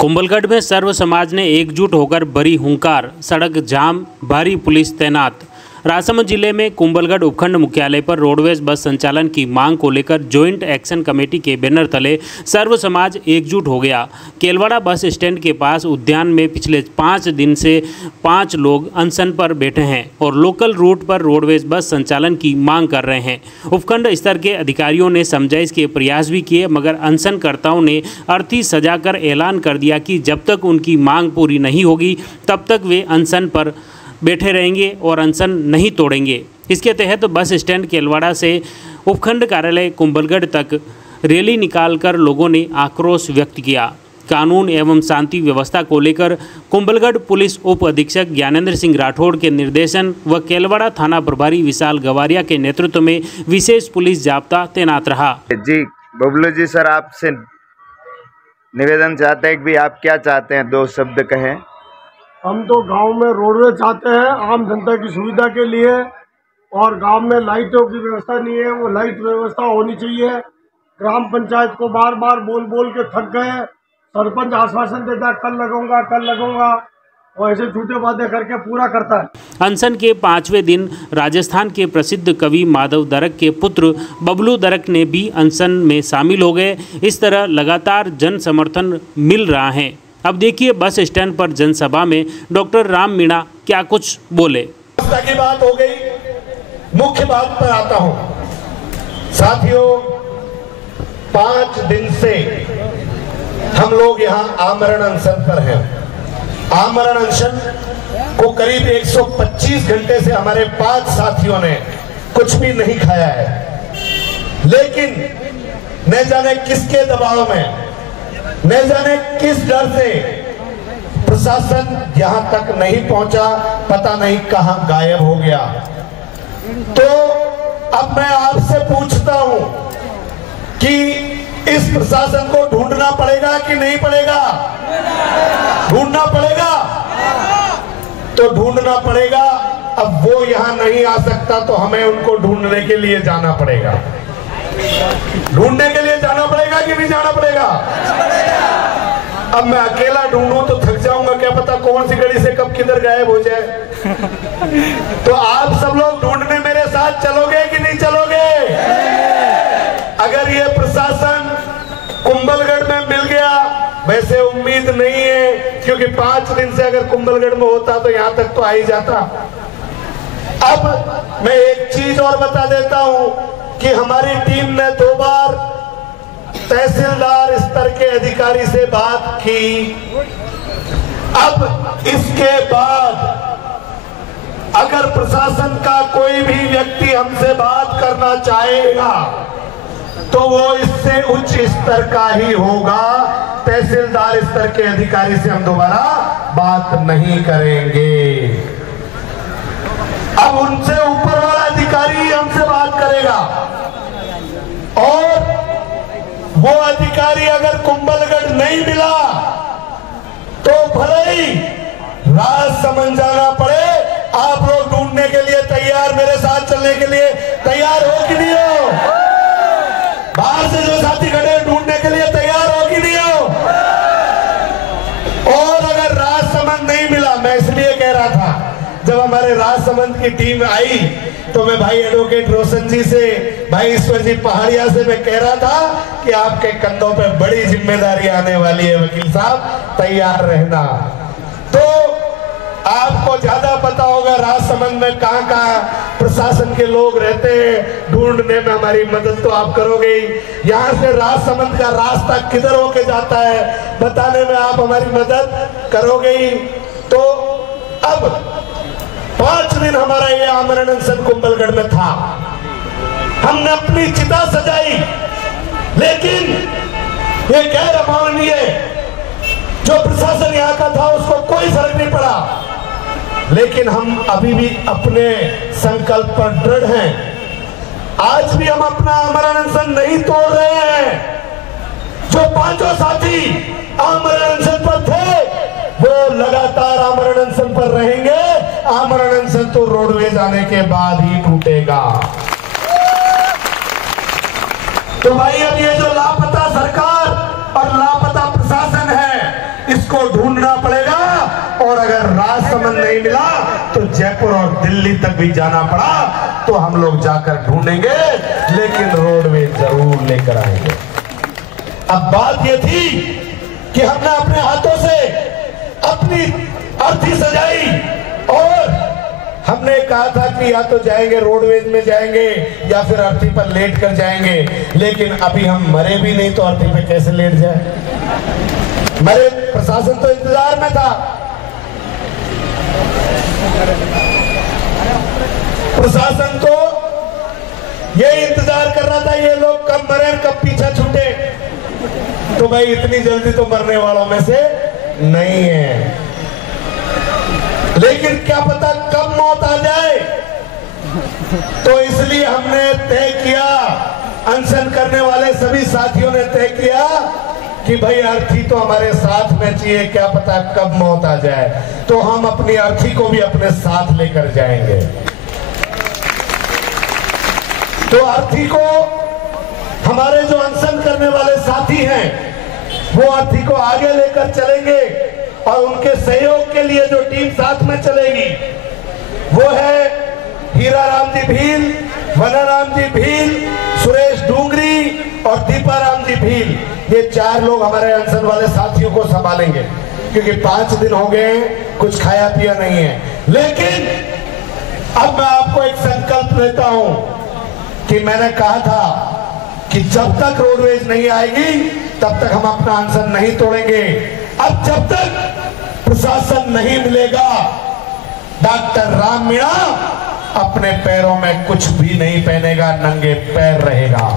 कुंभलगढ़ में सर्व समाज ने एकजुट होकर भरी हुंकार, सड़क जाम, भारी पुलिस तैनात। राजसमंद जिले में कुंभलगढ़ उपखंड मुख्यालय पर रोडवेज बस संचालन की मांग को लेकर जॉइंट एक्शन कमेटी के बैनर तले सर्व समाज एकजुट हो गया। केलवाड़ा बस स्टैंड के पास उद्यान में पिछले 5 दिन से 5 लोग अनशन पर बैठे हैं और लोकल रूट पर रोडवेज बस संचालन की मांग कर रहे हैं। उपखंड स्तर के अधिकारियों ने समझाइश के प्रयास भी किए, मगर अनशनकर्ताओं ने अर्थी सजाकर ऐलान कर दिया कि जब तक उनकी मांग पूरी नहीं होगी तब तक वे अनशन पर बैठे रहेंगे और अनशन नहीं तोड़ेंगे। इसके तहत बस स्टैंड केलवाड़ा से उपखंड कार्यालय कुंभलगढ़ तक रैली निकालकर लोगों ने आक्रोश व्यक्त किया। कानून एवं शांति व्यवस्था को लेकर कुंभलगढ़ पुलिस उप अधीक्षक ज्ञानेंद्र सिंह राठौड़ के निर्देशन व केलवाड़ा थाना प्रभारी विशाल गवारिया के नेतृत्व में विशेष पुलिस जाब्ता तैनात रहा। जी बबलू जी, सर आपसे निवेदन चाहते हैं कि आप क्या चाहते हैं, 2 शब्द कहें। हम तो गांव में रोडवे चाहते हैं आम जनता की सुविधा के लिए, और गांव में लाइटों की व्यवस्था नहीं है, वो लाइट व्यवस्था होनी चाहिए। ग्राम पंचायत को बार बार बोल बोल के थक गए। सरपंच आश्वासन देता है कल लगूंगा, और ऐसे झूठे वादे करके पूरा करता है। अनशन के 5वें दिन राजस्थान के प्रसिद्ध कवि माधव दरक के पुत्र बबलू दरक ने भी अनशन में शामिल हो गए। इस तरह लगातार जन समर्थन मिल रहा है। अब देखिए बस स्टैंड पर जनसभा में डॉक्टर राम मीणा क्या कुछ बोले। की बात हो गई, मुख्य बात पर आता हूं। साथियों, 5 दिन से हम लोग यहां आमरण अनशन पर हैं। आमरण अनशन को करीब 125 घंटे से हमारे 5 साथियों ने कुछ भी नहीं खाया है, लेकिन न जाने किसके दबाव में, न जाने किस डर से प्रशासन यहां तक नहीं पहुंचा, पता नहीं कहां गायब हो गया। तो अब मैं आपसे पूछता हूं कि इस प्रशासन को ढूंढना पड़ेगा कि नहीं पड़ेगा? ढूंढना पड़ेगा, तो ढूंढना पड़ेगा। अब वो यहां नहीं आ सकता तो हमें उनको ढूंढने के लिए जाना पड़ेगा। ढूंढने के लिए जाना पड़ेगा कि नहीं जाना पड़ेगा? अब मैं अकेला ढूंढूं तो थक जाऊंगा, क्या पता कौन सी गली से कब किधर गायब हो जाए। तो आप सब लोग ढूंढने मेरे साथ चलोगे कि नहीं चलोगे? अगर ये प्रशासन कुंभलगढ़ में मिल गया, वैसे उम्मीद नहीं है, क्योंकि 5 दिन से अगर कुंभलगढ़ में होता तो यहां तक तो आ ही जाता। अब मैं एक चीज और बता देता हूं कि हमारी टीम ने 2 बार तहसीलदार स्तर के अधिकारी से बात की। अब इसके बाद अगर प्रशासन का कोई भी व्यक्ति हमसे बात करना चाहेगा तो वो इससे उच्च स्तर का ही होगा। तहसीलदार स्तर के अधिकारी से हम दोबारा बात नहीं करेंगे। अब उनसे ऊपर वाला अधिकारी हमसे बात करेगा, और वो अधिकारी अगर कुंभलगढ़ नहीं मिला तो भले ही राजसमंद जाना पड़े। आप लोग ढूंढने के लिए तैयार, मेरे साथ चलने के लिए तैयार हो कि नहीं हो? बाहर से जो साथी खड़े ढूंढने के लिए तैयार हो कि नहीं हो? और अगर राजसमंद नहीं मिला, मैं इसलिए कह रहा था, जब हमारे राजसमंद की टीम आई तो मैं भाई एडवोकेट रोशन जी से, भाई ईश्वर जी पहाड़िया से मैं कह रहा था कि आपके कंधों पे बड़ी जिम्मेदारी आने वाली है वकील साहब, तैयार रहना। तो आपको ज्यादा पता होगा राजसमंद में कहां प्रशासन के लोग रहते हैं। ढूंढने में हमारी मदद तो आप करोगे ही। यहां से राजसमंद का रास्ता किधर होके जाता है बताने में आप हमारी मदद करोगे ही। तो अब 5 दिन हमारा ये आमरण अनशन कुंभलगढ़ में था। हमने अपनी चिता सजाई, लेकिन ये गैर अमानवीय जो प्रशासन यहाँ का था उसको कोई फर्क नहीं पड़ा। लेकिन हम अभी भी अपने संकल्प पर दृढ़ हैं। आज भी हम अपना आमरण अनशन नहीं तोड़ रहे हैं। जो 5 साथी आमरण अनशन पर थे वो लगातार आमरण अनशन पर रहेंगे। आमरण अनशन तो रोडवेज आने के बाद ही टूटेगा। तो भाई अब ये जो लापता सरकार और लापता प्रशासन है, इसको ढूंढना पड़ेगा। और अगर राजसमंद नहीं मिला तो जयपुर और दिल्ली तक भी जाना पड़ा तो हम लोग जाकर ढूंढेंगे, लेकिन रोडवेज जरूर लेकर आएंगे। अब बात ये थी कि हमने अपने हाथों से अपनी अर्थी सजाई और हमने कहा था कि या तो जाएंगे रोडवेज में जाएंगे या फिर अर्थी पर लेट कर जाएंगे, लेकिन अभी हम मरे भी नहीं तो अर्थी पे कैसे लेट जाए। मरे प्रशासन तो इंतजार में था, प्रशासन तो ये इंतजार कर रहा था ये लोग कब मरे कब पीछा छूटे। तो भाई इतनी जल्दी तो मरने वालों में से नहीं है, लेकिन क्या पता कब मौत आ जाए। तो इसलिए हमने तय किया, अनशन करने वाले सभी साथियों ने तय किया कि भाई अर्थी तो हमारे साथ में चाहिए, क्या पता कब मौत आ जाए। तो हम अपनी अर्थी को भी अपने साथ लेकर जाएंगे। तो अर्थी को हमारे जो अनशन करने वाले साथी हैं वो अर्थी को आगे लेकर चलेंगे और उनके सहयोग के लिए जो टीम साथ में चलेगी वो है हीराराम जी भील, वनाराम जी भील, सुरेश डूंगरी और दीपाराम जी भील। ये 4 लोग हमारे अनशन वाले साथियों को संभालेंगे, क्योंकि 5 दिन हो गए कुछ खाया पिया नहीं है। लेकिन अब मैं आपको एक संकल्प लेता हूं कि मैंने कहा था कि जब तक रोडवेज नहीं आएगी तब तक हम अपना अनशन नहीं तोड़ेंगे। अब जब तक प्रशासन नहीं मिलेगा डॉक्टर राम मीणा अपने पैरों में कुछ भी नहीं पहनेगा, नंगे पैर रहेगा।